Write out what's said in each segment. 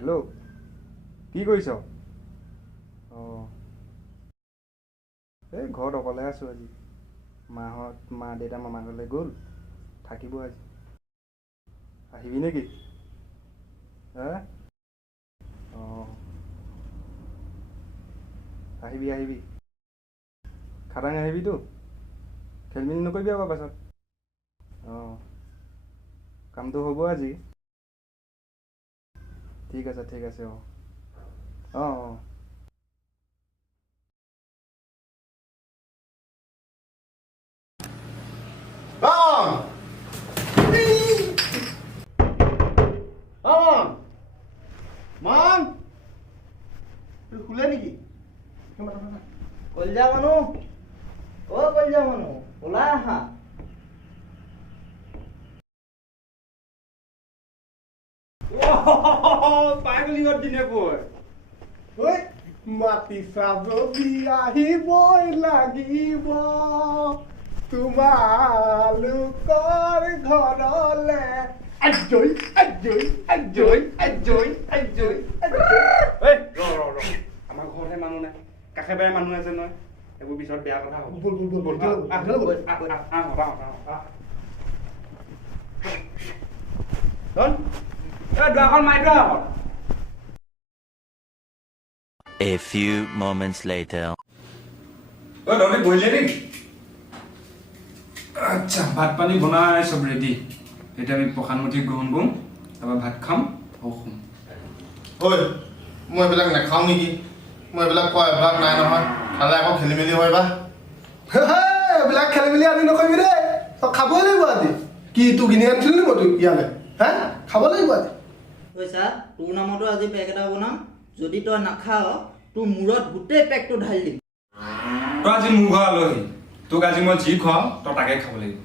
Hello' কি কৰিছ? অঁ এই ঘৰত অকলে আছোঁ আজি। মা দেউতা মামা ঘৰলৈ গ'ল, থাকিব আজি। আহিবি নেকি? হা? অঁ আহিবি আহিবি, খাটাং আহিবিতো। খেলি মেলি নকৰিবি আকৌ পাছত। অঁ কামটো হ'ব আজি। ঠিক আছে ঠিক আছে, অঁ অঁ অঁ। Bang! Bang! Mang! Kuliah nih. কলজা মানুহ কলজা মানুহ ওলাই আহা পাই গলি ঘৰত দিনে পৰ। Oi, mati sabodi আহিবই লাগিব তোমালোকৰ ঘৰলে আজৈ আজৈ আজৈ আজৈ আজৈ এই ৰ আমাৰ ঘৰতহে মানুহ নাই, কাষে বাৰে মানুহ আছে নহয়। এইবোৰ পিছত বেয়া কথা হ'ব। বল বল বল দুৱাখন মাৰি থোৱা আকৌ। A few moments later. তহঁতি বহিলে নেকি? আচ্ছা, ভাত পানী বনাই চব ৰেডি। এতিয়া আমি প্ৰসাদমুঠি গ্ৰহণ কৰোঁ, তাৰপৰা ভাত খাম আৰু শুম। ঐ মই এইবিলাক নাখাওঁ নেকি? মই এইবিলাক খোৱা অভ্যাস নাই নহয়, খালে আকৌ খেলি মেলি হয় বা। এইবিলাক খেলি মেলি আজি নকৰিবি দেই, তই খাবই লাগিব আজি। কি তোৰ কিনি আনিছিলি নি মই তোক ইয়ালৈ? হা খাব লাগিব আজি। পইচা তোৰ নামতো আজি পেক এটা বনাম যদি তই নাখাৱ তোৰ মূৰত গোটেই পেকটো ঢালি দিম তই আজি মোৰ ঘৰ আলহী, তোক আজি মই যি খুৱাওঁ তই তাকে খাব লাগিব।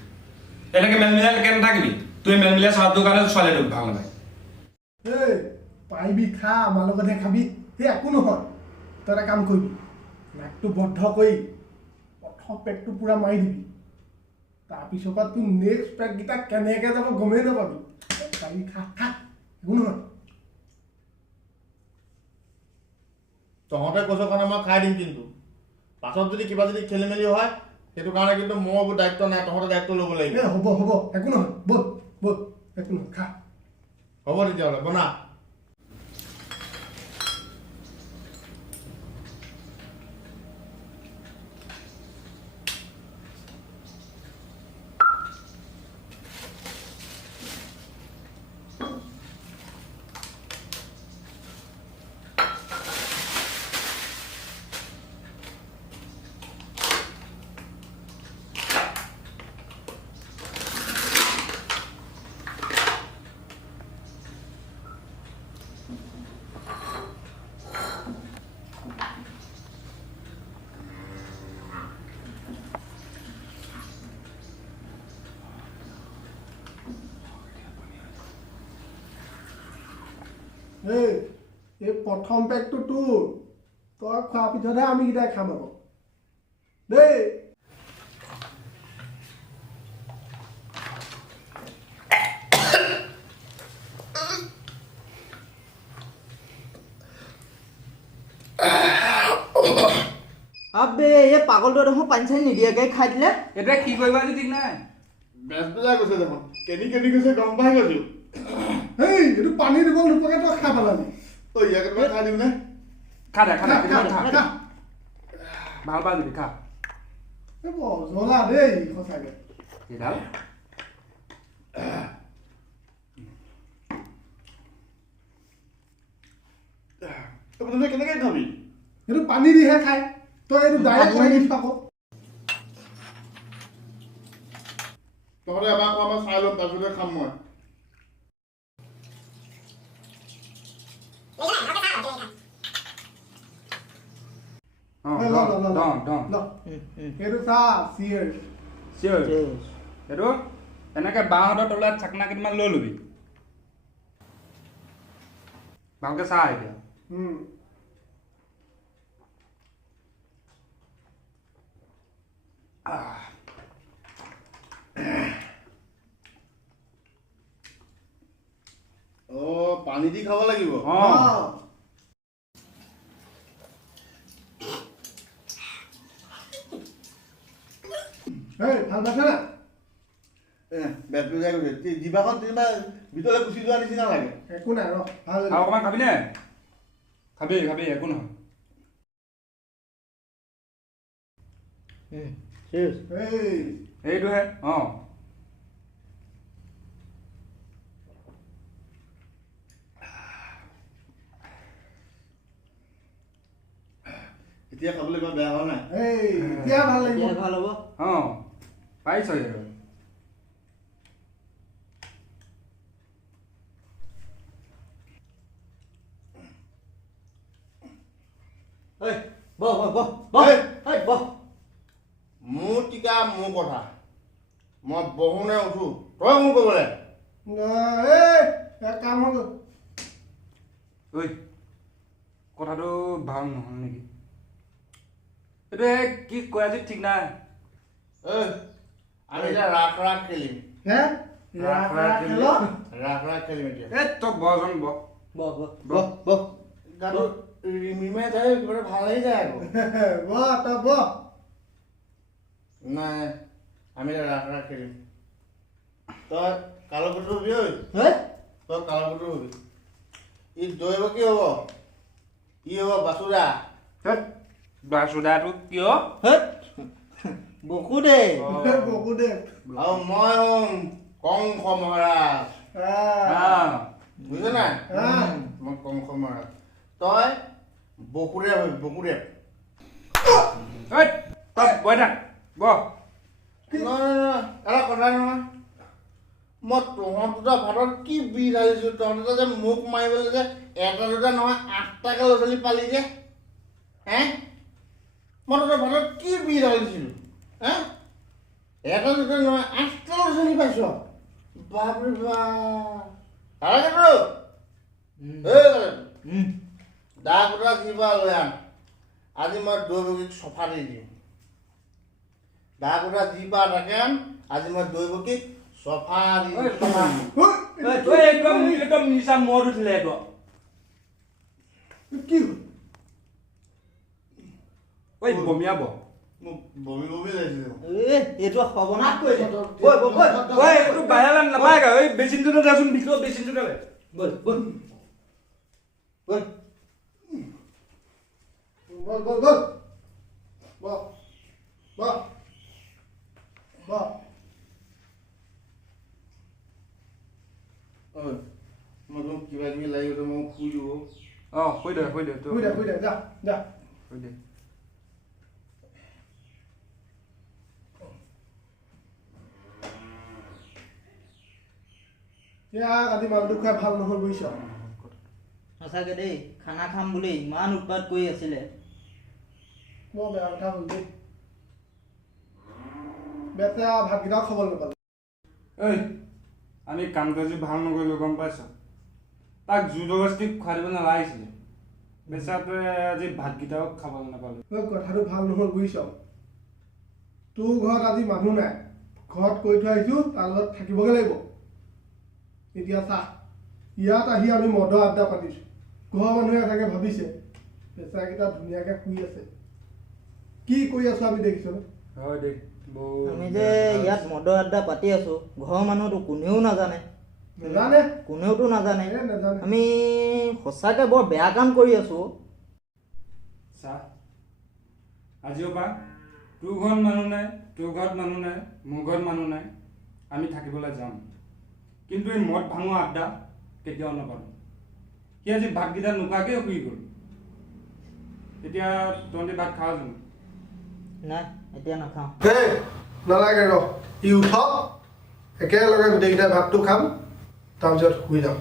এনেকৈ মেলমিলাই কেনে নাথাকিবি। তই মেলমিলাই চাহটোৰ কাৰণে ছোৱালীয়ে তোক ভাল নালাগে। এই পাৰিবি খা, আমাৰ লগতহে খাবি। সেই একো নহয়, তই এটা কাম কৰিবি, নাকটো বন্ধ কৰি প্ৰথম পেকটো পূৰা মাৰি দিবি। তাৰপিছৰ পৰা তোৰ নেক্সট পেককেইটা কেনেকৈ যাব গমেই নাপাবি। পাৰিবি খা খা, একো নহয়। তহঁতে কৈছ কাৰণে মই খাই দিম, কিন্তু পাছত যদি কিবা যদি খেলি মেলি হয় সেইটো কাৰণে কিন্তু মোৰ এইবোৰ দায়িত্ব নাই, তহঁতে দায়িত্ব ল'ব লাগিব। হ'ব হ'ব একো নহয়, বল বল একো নহয়, খা। হ'ব তেতিয়াহ'লে বনা। এই প্ৰথম পেকটো তোৰ, তই খোৱাৰ পিছতহে আমি কেইটাই খাম আকৌ দেই। আবে এই পাগলটো দেখোন পানী চানী নিদিয়াকৈ খাই দিলে। এতিয়া কি কৰিবা আজি ঠিক নাই। বেজ পেলাই গৈছে দেখোন, কেনি কেনি গৈছে গম পাই গৈছো। হেই এইটো পানী দিব নোপোৱাকৈ তই খাই পেলালি। তই ইয়াকে মই খাই দিম নে? খা দে খা দে কেইটামান খা। খা। ভাল পাওঁ যদি খা। এই বৰ জ্বলা দেই সঁচাকৈ। এইডাল তই কেনেকৈ খাবি? এইটো পানী দিহে খাই, তই এইটো ডাইৰেক্ট কৰি দিছ আকৌ। তহঁতে এবাৰ খোৱা মই চাই ল'ম, তাৰপিছতে খাম মই। এইটো চা চিয়েৰ চিয়ৰ এইটো এনেকৈ বাঁহতৰ তলত চাকনা কেইটামান লৈ ল'বি। ভালকৈ চা এতিয়া। পানী দি খাব লাগিব এই ভাল পাইছা না বেটটো যাই গৈছে জিভাখন যেনিবা ভিতৰলৈ গুচি যোৱা নিচিনা লাগে একো নাই ৰ ভাল আৰু অকণমান খাবিনে খাবি খাবি একো নহয় এই এইটোহে অঁ এতিয়া খাবলৈ ইমান বেয়া হোৱা নাই এই এতিয়া ভাল লাগিব এতিয়া ভাল হ'ব অঁ পাৰিছ ঐ বহ বহ বহ বহ ঐ বহ মোৰ টিকা মোৰ কথা মই বহো নে উঠো তই মোৰ ক'বলৈ এই এক কাম হৈ গ'ল ঐ কথাটো ভাল নহ'ল নেকি এইটো কি কৈ আজি ঠিক নাই ঐ আমি এতিয়া ৰাস খেলিম হে খেল ৰাস খেলিম এতিয়া এই তই বহজন বহ বহ বহ বহ বহ গাটো ৰিমিমাই যায় কিবা এটা ভাল লাগি যায় আকৌ বহ তই বহ নাই আমি এতিয়া ৰাস খেলিম তই কালকুটো হবি ঐ হে তই কালকুটো হবি ই দৌৰিব কি হ'ব ই হ'ব বাচুৰা বাসুদাটো কিয় হেত বকু দেই বকু দে আৰু মই হ'ম কংস মহাৰাজ বুজিছ নাই মই কংস মহাৰাজ তই বকুদেৱ হবি বকুদেৱ তই বহ থাক বহ নহয় এটা কথা নহয় মই তহঁত দুটা ভাতত কি বি ঢালিছোঁ তহঁত যে মোক মাৰিবলৈ যে এটা দুটা নহয় 8টাকে ল'ৰা ছোৱালী পালি যে হে মই তহঁতৰ ভাতত কি বি ঢালিছিলোঁ হে এটা দুটা নহয় 8টা ল'ৰা ছোৱালী পাইছ বাপৰে বাপ দা কুটা কিবা লৈ আন আজি মই দৈ বগীক চফা দি দিম দা কুটা যি পা তাকে আন আজি মই দৈ বগীক চফা দি একদম নিচা মদ উঠিলে এইটো কি হ'ল ঐ বমিয়াব মোক বমি বমি লাগিছিলে এইটো সৰ্বনাশ কৰিছে এইটো বাহিৰলৈ নাপায় এই বেচিনটোতে যাচোন ভিতৰত বেচিনটোতে বল বল বল বল বল বল বহ বহ বহ মই তোক কিবা কিবি লাগি গ'লে মই শুই দিব অঁ শুই দে শুই দে যা যা শুই দে এতিয়া আজি মানুহটো খুৱাই ভাল নহ'ল বুজিছ সঁচাকে দেই খানা খাম বুলি ইমান উৎপাত কৰি আছিলে বৰ বেয়া কথা হ'ল দেই বেচেৰা ভাতকেইটাও খাবলৈ নাপালে ঐ আমি কাম কাজো ভাল নকৰিলোঁ গম পাইছ তাক জোৰদস্তি খুৱাই দিব নালাগিছিলে বেচাৰটোৱে আজি ভাতকেইটাও খাবলৈ নাপালোঁ কথাটো ভাল নহ'ল বুজিছ তোৰ ঘৰত আজি মানুহ নাই ঘৰত কৈ থৈ আহিছোঁ তাৰ লগত থাকিবগৈ লাগিব এতিয়া চা ইয়াত আহি আমি মদৰ আড্ডা পাতিছোঁ ঘৰৰ মানুহে চাগে ভাবিছে বেচাৰকেইটা ধুনীয়াকৈ শুই আছে কি কৰি আছোঁ আমি দেখিছোঁ হয় দেই আমি যে ইয়াত মদৰ আড্ডা পাতি আছো ঘৰৰ মানুহতো কোনেও নাজানে নাজানে কোনেওতো নাজানে নাজানে আমি সঁচাকে বৰ বেয়া কাম কৰি আছো চা আজিও পৰা তোৰ ঘৰত মানুহ নাই তোৰ ঘৰত মানুহ নাই মোৰ ঘৰত মানুহ নাই আমি থাকিবলৈ যাম কিন্তু এই মদ ভাঙা আড্ডা কেতিয়াও নাপালোঁ সি আজি ভাতকেইটা নোখোৱাকৈ শুই গ'ল এতিয়া তহঁতি ভাত খাৱ জানো নাই এতিয়া নাখাওঁ এই নালাগে ৰ ই উঠক একেলগে গোটেইকেইটাই ভাতটো খাম তাৰপিছত শুই যাম